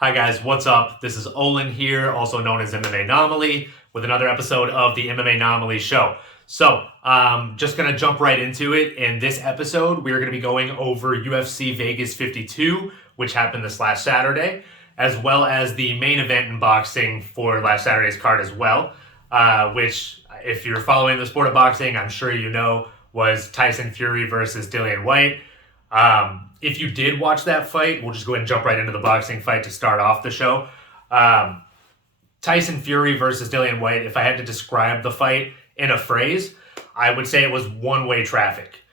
Hi guys, what's up? This is Olin here, also known as MMA Anomaly, with another episode of the MMA Anomaly show. So, just gonna jump right into it. In this episode, we're gonna be going over UFC Vegas 52, which happened this last Saturday, as well as the main event in boxing for last Saturday's card as well, which, if you're following the sport of boxing, I'm sure you know, was Tyson Fury versus Dillian Whyte. If you did watch that fight, we'll just go ahead and jump right into the boxing fight to start off the show. Tyson Fury versus Dillian Whyte, if I had to describe the fight in a phrase, I would say it was one-way traffic.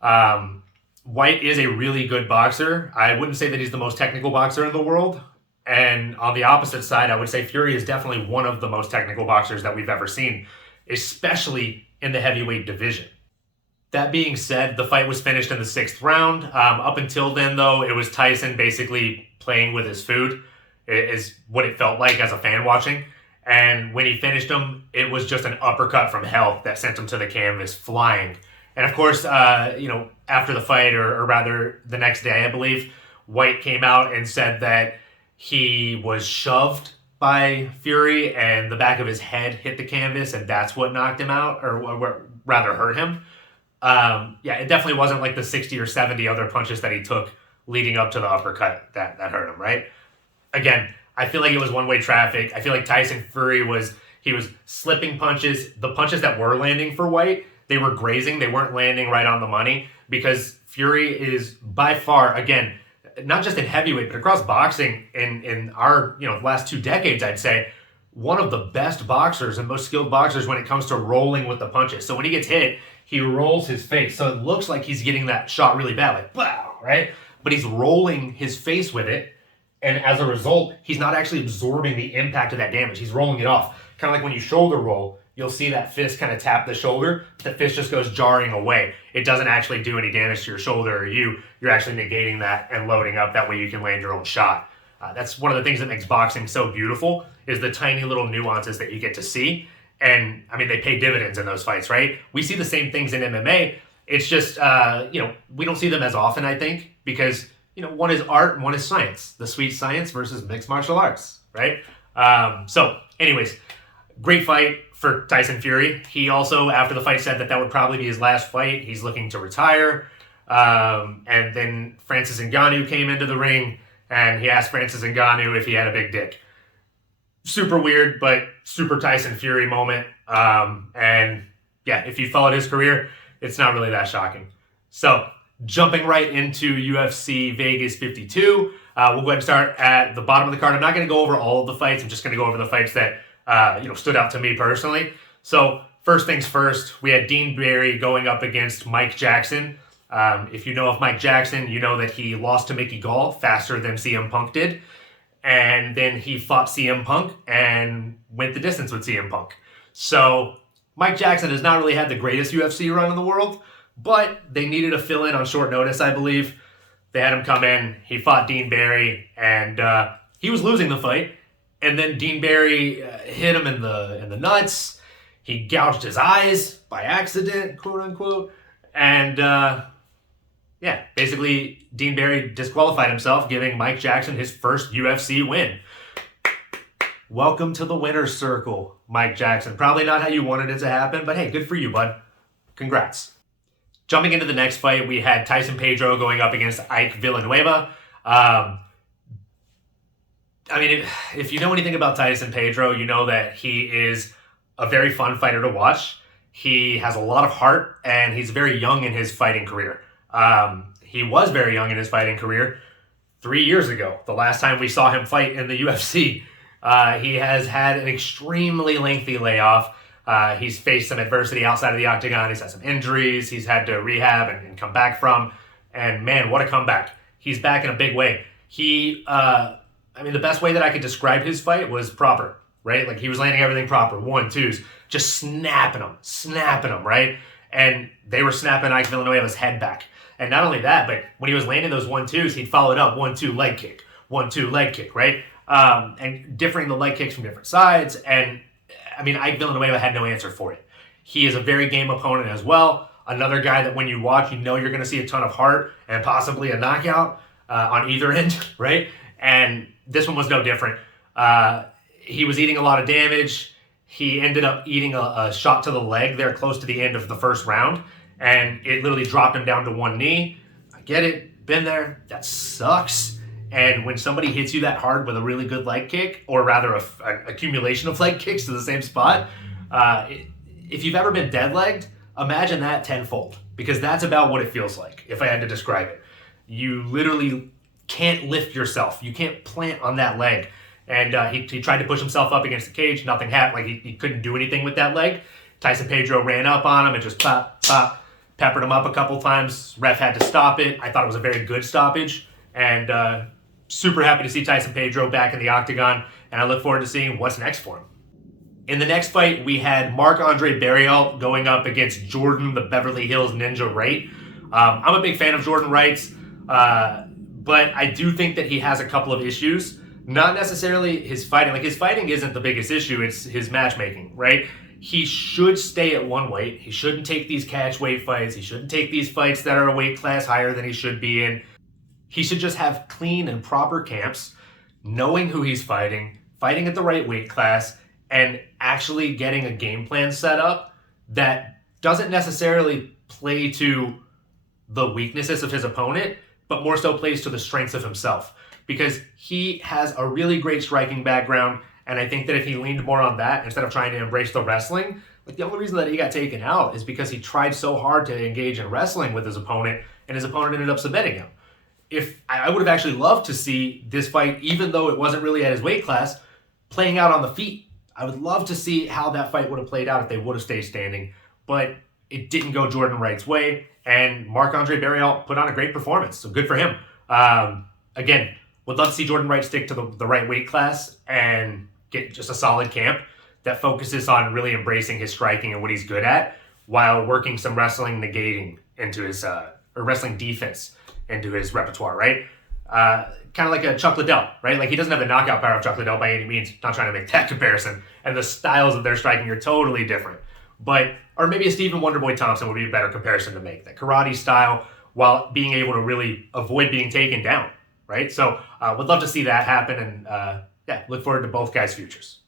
Whyte is a really good boxer. I wouldn't say that he's the most technical boxer in the world. And on the opposite side, I would say Fury is definitely one of the most technical boxers that we've ever seen, especially in the heavyweight division. That being said, the fight was finished in the sixth round. Up until then, though, it was Tyson basically playing with his food, is what it felt like as a fan watching. And when he finished him, it was just an uppercut from hell that sent him to the canvas flying. And of course, after the fight, or rather the next day, I believe, Whyte came out and said that he was shoved by Fury and the back of his head hit the canvas, and that's what knocked him out, or rather hurt him. It definitely wasn't like the 60 or 70 other punches that he took leading up to the uppercut that hurt him, right? Again, I feel like it was one-way traffic. I feel like Tyson Fury was slipping punches. The punches that were landing for Whyte, they were grazing. They weren't landing right on the money, because Fury is by far, again, not just in heavyweight, but across boxing in our, last 2 decades, I'd say, one of the best boxers and most skilled boxers when it comes to rolling with the punches. So when he gets hit, he rolls his face. So it looks like he's getting that shot really bad, like, wow, right? But he's rolling his face with it. And as a result, he's not actually absorbing the impact of that damage. He's rolling it off. Kind of like when you shoulder roll, you'll see that fist kind of tap the shoulder. The fist just goes jarring away. It doesn't actually do any damage to your shoulder or you. You're actually negating that and loading up. That way you can land your own shot. That's one of the things that makes boxing so beautiful, is the tiny little nuances that you get to see. And, they pay dividends in those fights, right? We see the same things in MMA. It's just, we don't see them as often, I think, because, one is art and one is science. The sweet science versus mixed martial arts, right? Anyways, great fight for Tyson Fury. He also, after the fight, said that would probably be his last fight. He's looking to retire. And then Francis Ngannou came into the ring, and he asked Francis Ngannou if he had a big dick. Super weird, but super Tyson Fury moment. If you followed his career, it's not really that shocking. So, jumping right into UFC Vegas 52, we'll go ahead and start at the bottom of the card. I'm not going to go over all of the fights. I'm just going to go over the fights that stood out to me personally. So, first things first, we had Dean Barry going up against Mike Jackson. If you know of Mike Jackson, you know that he lost to Mickey Gall faster than CM Punk did. And then he fought CM Punk and went the distance with CM Punk. So Mike Jackson has not really had the greatest UFC run in the world, but they needed a fill-in on short notice, I believe. They had him come in. He fought Dean Barry, and he was losing the fight. And then Dean Barry hit him in the nuts. He gouged his eyes by accident, quote unquote. And basically Dean Barry disqualified himself, giving Mike Jackson his first UFC win. Welcome to the winner's circle, Mike Jackson. Probably not how you wanted it to happen, but hey, good for you, bud. Congrats. Jumping into the next fight, we had Tyson Pedro going up against Ike Villanueva. If you know anything about Tyson Pedro, you know that he is a very fun fighter to watch. He has a lot of heart, and he's very young in his fighting career. He was very young in his fighting career 3 years ago, the last time we saw him fight in the UFC. He has had an extremely lengthy layoff. He's faced some adversity outside of the octagon. He's had some injuries he's had to rehab and come back from. And man, what a comeback. He's back in a big way. The best way that I could describe his fight was proper, right? Like, he was landing everything proper, 1-2s, just snapping them, right? And they were snapping Ike Villanueva's head back. And not only that, but when he was landing those 1-2s, he'd followed up 1-2 leg kick, 1-2 leg kick, right? And differing the leg kicks from different sides. And Ike Villanueva had no answer for it. He is a very game opponent as well. Another guy that when you watch, you're going to see a ton of heart and possibly a knockout on either end, right? And this one was no different. He was eating a lot of damage. He ended up eating a shot to the leg there close to the end of the first round, and it literally dropped him down to one knee. I get it. Been there. That sucks. And when somebody hits you that hard with a really good leg kick, or rather an accumulation of leg kicks to the same spot, if you've ever been dead-legged, imagine that tenfold, because that's about what it feels like, if I had to describe it. You literally can't lift yourself. You can't plant on that leg. And he tried to push himself up against the cage. Nothing happened. Like he couldn't do anything with that leg. Tyson Pedro ran up on him and just pop, peppered him up a couple times. Ref had to stop it. I thought it was a very good stoppage. And super happy to see Tyson Pedro back in the octagon. And I look forward to seeing what's next for him. In the next fight, we had Marc-Andre Barriault going up against Jordan, the Beverly Hills Ninja Wright. I'm a big fan of Jordan Wright's, but I do think that he has a couple of issues. Not necessarily his fighting. Like, his fighting isn't the biggest issue. It's his matchmaking, right? He should stay at one weight. He shouldn't take these catch weight fights. He shouldn't take these fights that are a weight class higher than he should be in. He should just have clean and proper camps, knowing who he's fighting at the right weight class, and actually getting a game plan set up that doesn't necessarily play to the weaknesses of his opponent, but more so plays to the strengths of himself. Because he has a really great striking background, and I think that if he leaned more on that instead of trying to embrace the wrestling, like, the only reason that he got taken out is because he tried so hard to engage in wrestling with his opponent, and his opponent ended up submitting him. If I would have actually loved to see this fight, even though it wasn't really at his weight class, playing out on the feet. I would love to see how that fight would have played out if they would have stayed standing, but it didn't go Jordan Wright's way, and Marc-Andre Barriault put on a great performance, so good for him. Again, would love to see Jordan Wright stick to the right weight class and get just a solid camp that focuses on really embracing his striking and what he's good at, while working some wrestling negating into his, or wrestling defense into his repertoire, right? Kind of like a Chuck Liddell, right? Like, he doesn't have the knockout power of Chuck Liddell by any means. Not trying to make that comparison. And the styles of their striking are totally different. But, or maybe a Stephen Wonderboy Thompson would be a better comparison to make. That karate style, while being able to really avoid being taken down, right? So, would love to see that happen, and look forward to both guys' futures.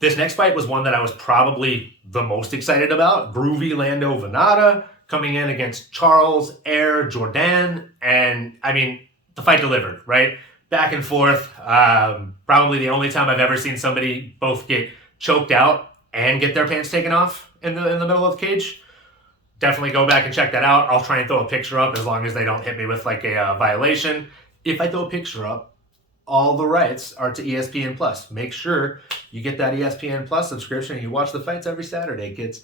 This next fight was one that I was probably the most excited about. Groovy Lando Vannata coming in against Charles Air Jourdain, and I mean, the fight delivered, right? Back and forth. Probably the only time I've ever seen somebody both get choked out and get their pants taken off in the middle of the cage. Definitely go back and check that out. I'll try and throw a picture up, as long as they don't hit me with like a violation. If I throw a picture up, all the rights are to ESPN Plus. Make sure you get that ESPN Plus subscription and you watch the fights every Saturday, kids.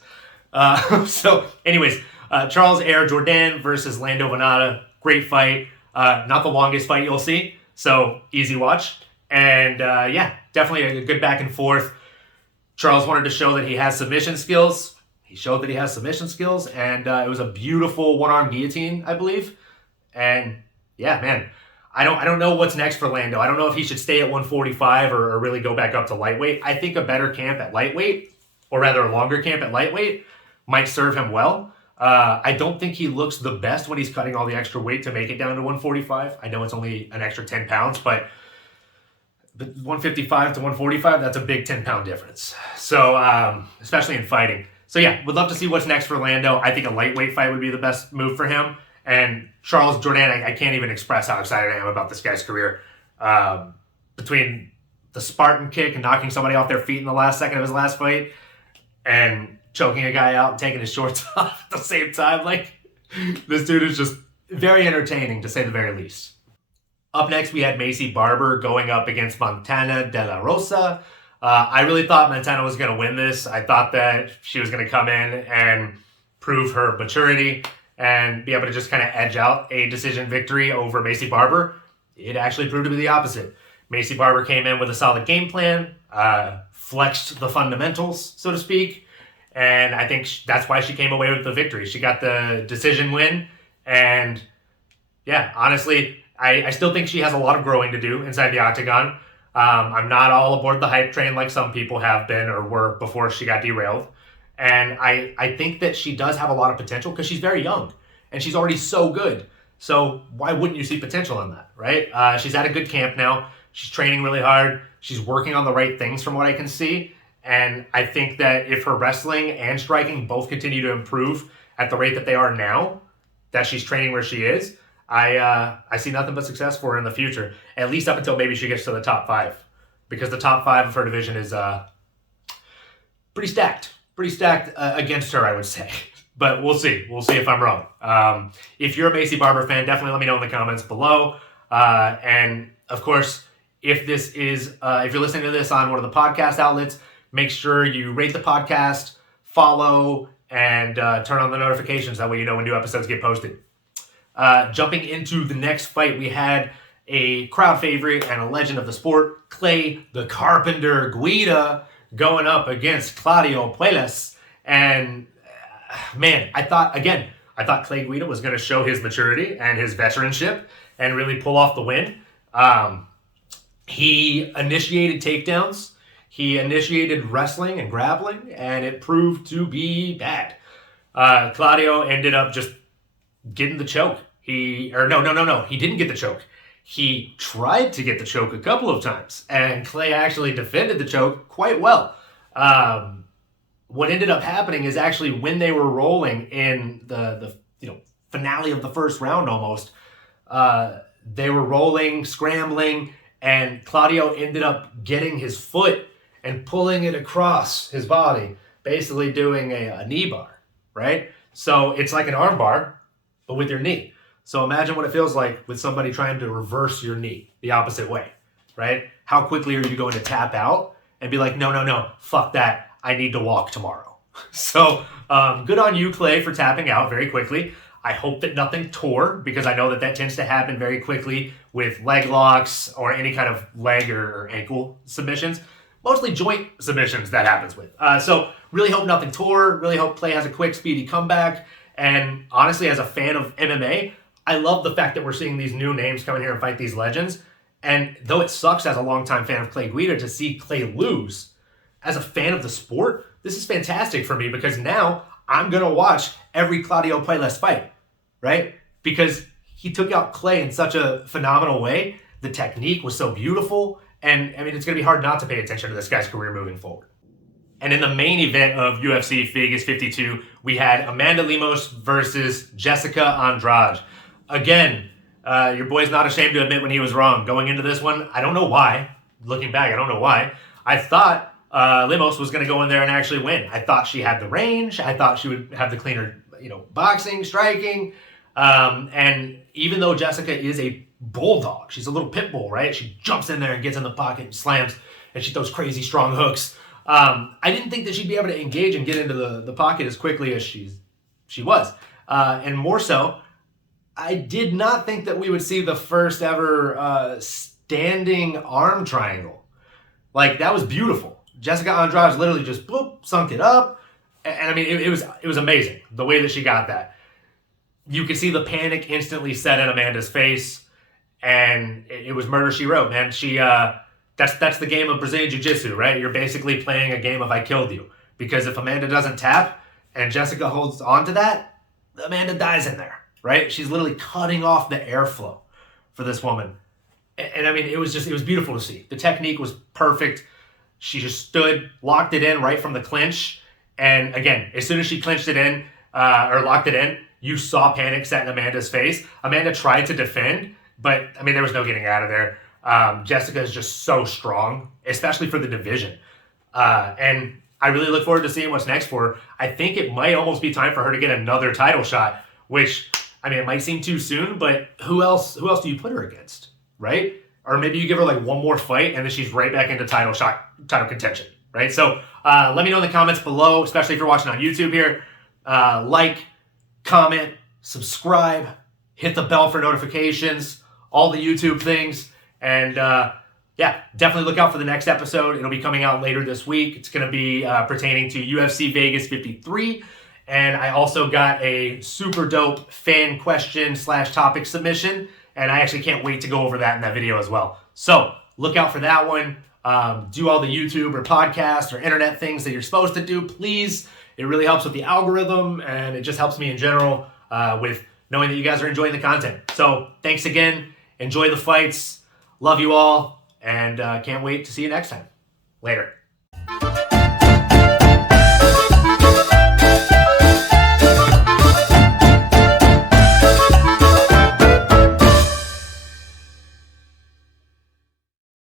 So anyways, Charles Air Jourdain versus Lando Vannata. Great fight. Not the longest fight you'll see, so easy watch. And definitely a good back and forth. Charles wanted to show that he has submission skills. He showed that he has submission skills, and it was a beautiful one-arm guillotine, I believe. And yeah, man, I don't know what's next for Lando. I don't know if he should stay at 145 or really go back up to lightweight. I think a better camp at lightweight, or rather a longer camp at lightweight, might serve him well. I don't think he looks the best when he's cutting all the extra weight to make it down to 145. I know it's only an extra 10 pounds, but 155 to 145, that's a big 10-pound difference. So, especially in fighting. So yeah, would love to see what's next for Lando. I think a lightweight fight would be the best move for him. And Charles Jourdain, I can't even express how excited I am about this guy's career. Between the Spartan kick and knocking somebody off their feet in the last second of his last fight, and choking a guy out and taking his shorts off at the same time. Like, this dude is just very entertaining, to say the very least. Up next, we had Maycee Barber going up against Montana De La Rosa. I really thought Montana was going to win this. I thought that she was going to come in and prove her maturity and be able to just kind of edge out a decision victory over Maycee Barber. It actually proved to be the opposite. Maycee Barber came in with a solid game plan, flexed the fundamentals, so to speak, and I think that's why she came away with the victory. She got the decision win, and yeah, honestly, I still think she has a lot of growing to do inside the octagon. I'm not all aboard the hype train like some people have been or were before she got derailed. And I think that she does have a lot of potential because she's very young and she's already so good. So why wouldn't you see potential in that, right? She's at a good camp now. She's training really hard. She's working on the right things from what I can see. And I think that if her wrestling and striking both continue to improve at the rate that they are now, that she's training where she is, I see nothing but success for her in the future, at least up until maybe she gets to the top 5. Because the top 5 of her division is pretty stacked against her, I would say. But we'll see. We'll see if I'm wrong. If you're a Macy Barber fan, definitely let me know in the comments below. And of course, if you're listening to this on one of the podcast outlets, make sure you rate the podcast, follow, and turn on the notifications. That way you know when new episodes get posted. Jumping into the next fight, we had a crowd favorite and a legend of the sport, Clay the Carpenter Guida, going up against Claudio Playless. And man, I thought Clay Guida was going to show his maturity and his veteranship and really pull off the win. He initiated takedowns. He initiated wrestling and grappling, and it proved to be bad. Claudio ended up just getting the choke. He didn't get the choke. He tried to get the choke a couple of times, and Clay actually defended the choke quite well. What ended up happening is actually when they were rolling in the finale of the first round almost, they were rolling, scrambling, and Claudio ended up getting his foot and pulling it across his body, basically doing a knee bar, right? So it's like an arm bar, but with your knee. So imagine what it feels like with somebody trying to reverse your knee the opposite way, right? How quickly are you going to tap out and be like, no, fuck that. I need to walk tomorrow. So good on you, Clay, for tapping out very quickly. I hope that nothing tore, because I know that tends to happen very quickly with leg locks or any kind of leg or ankle submissions. Mostly joint submissions that happens with. So really hope nothing tore. Really hope Clay has a quick, speedy comeback. And honestly, as a fan of MMA, I love the fact that we're seeing these new names come in here and fight these legends. And though it sucks as a longtime fan of Clay Guida to see Clay lose, as a fan of the sport, this is fantastic for me, because now I'm going to watch every Claudio Playless fight, right? Because he took out Clay in such a phenomenal way. The technique was so beautiful. And I mean, it's going to be hard not to pay attention to this guy's career moving forward. And in the main event of UFC Vegas 52, we had Amanda Lemos versus Jessica Andrade. Again, your boy's not ashamed to admit when he was wrong. Going into this one, I don't know why. Looking back, I don't know why. I thought Lemos was going to go in there and actually win. I thought she had the range. I thought she would have the cleaner, boxing, striking. And even though Jessica is a bulldog, she's a little pit bull, right? She jumps in there and gets in the pocket and slams, and she throws crazy strong hooks. I didn't think that she'd be able to engage and get into the pocket as quickly as she was. And more so, I did not think that we would see the first ever standing arm triangle. Like, that was beautiful. Jessica Andrade literally just boop, sunk it up. And I mean, it was amazing the way that she got that. You could see the panic instantly set in Amanda's face, and it was murder she wrote, man. That's the game of Brazilian Jiu-Jitsu, right? You're basically playing a game of I killed you. Because if Amanda doesn't tap and Jessica holds on to that, Amanda dies in there, right? She's literally cutting off the airflow for this woman. And I mean, it was beautiful to see. The technique was perfect. She just stood, locked it in right from the clinch. And again, as soon as she clinched it in, or locked it in, you saw panic set in Amanda's face. Amanda tried to defend, but I mean, there was no getting out of there. Jessica is just so strong, especially for the division. And I really look forward to seeing what's next for her. I think it might almost be time for her to get another title shot, which, I mean, it might seem too soon, but who else do you put her against, right? Or maybe you give her like one more fight and then she's right back into title contention, right? So let me know in the comments below, especially if you're watching on YouTube here. Like, comment, subscribe, hit the bell for notifications, all the YouTube things. And yeah, definitely look out for the next episode. It'll be coming out later this week. It's going to be pertaining to UFC Vegas 53. And I also got a super dope fan question / topic submission. And I actually can't wait to go over that in that video as well. So look out for that one. Do all the YouTube or podcast or internet things that you're supposed to do, please. It really helps with the algorithm, and it just helps me in general with knowing that you guys are enjoying the content. So thanks again. Enjoy the fights. Love you all. and can't wait to see you next time. Later.